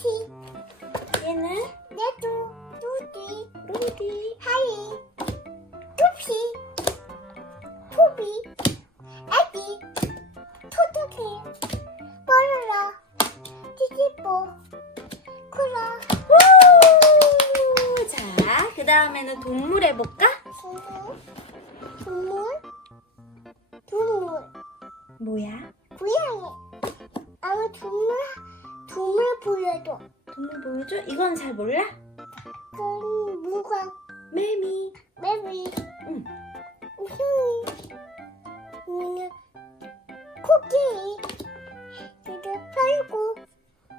루티, 얘는 레도, 루디, 루디. 하이, 투피, 토비, 애기, 토토키, 뽀로로, 찌찌뽀, 쿠라, 우! 자, 그 다음에는 동물 해볼까? 동물, 동물, 동물, 뭐야? 고양이. 아무 동물, 동물 보여줘. 동물 보여줘? 이건 잘 몰라? 그럼 무광, 매미. 매미, 응. 휘, 는 코끼리, 그리고 팔고,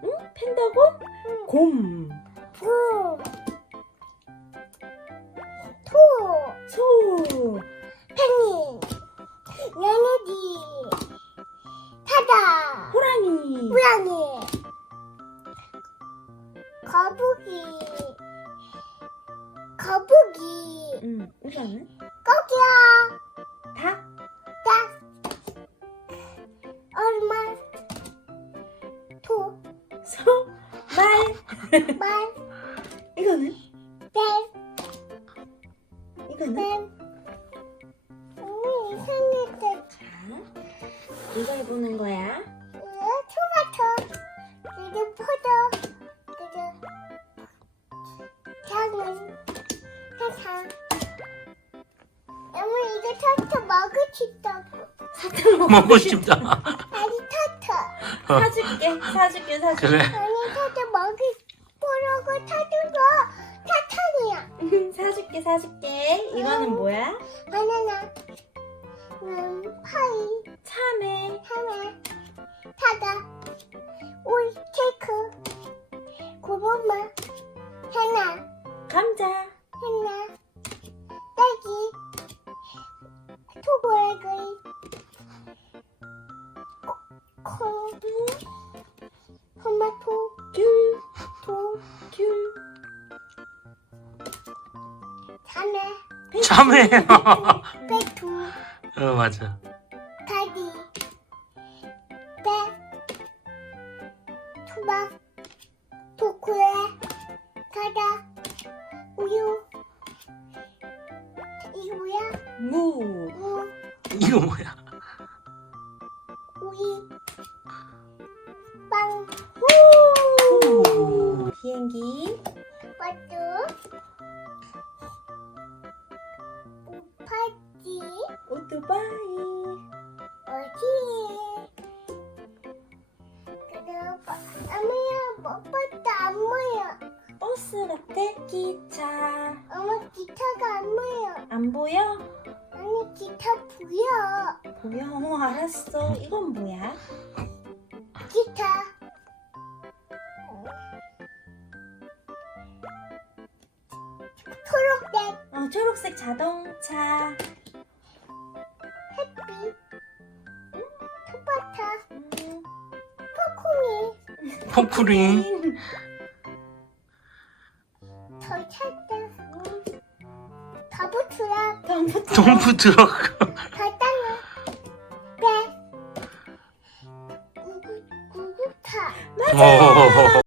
응? 팬더곰? 응. 곰. 부, 토, 소. 팽이, 양이지, 타다, 호랑이. 거북이, 거북이, 응, 이거는? 거기야, 닭. 딱, 얼마, 토, 소. 말. 말, 이거는? 뱀, 이거는? 뱀. 음, 이상했다. 자, 이거 해보는 거야. 먹을 수 있다고. 사탕 먹고 싶다. 아니, 토토. 사줄게, 사줄게, 사줄게. 그래. 아니, 토토 먹을, 보라고 토토가 사탕이야. 사줄게, 사줄게. 이거는 뭐야? 바나나, 음, 파이, 참외. 하나, 타다, 토보에글, 콩, 토마토, 귤. 도, 귤. 자네, 참외. 배두, 어 맞아. 가지, 배, 투박, 도쿠에, 가다, 우유. 이거 뭐야? 무. 무, 이거 뭐야? 우유, 빵, 우. 비행기. 맛도, 파지, 오토바이. 버스 같아. 기차. 어머 기타가 안 보여. 안 보여? 아니 기타 보여. 보여. 어, 알았어. 이건 뭐야? 기타. 초록색 어, 초록색 자동차. 햇빛. 토마타. 음, 코코미. 포크링. 찾다. 바보트라. 덤프 동프 트럭. 바다는 배. 구구 구구타. 오.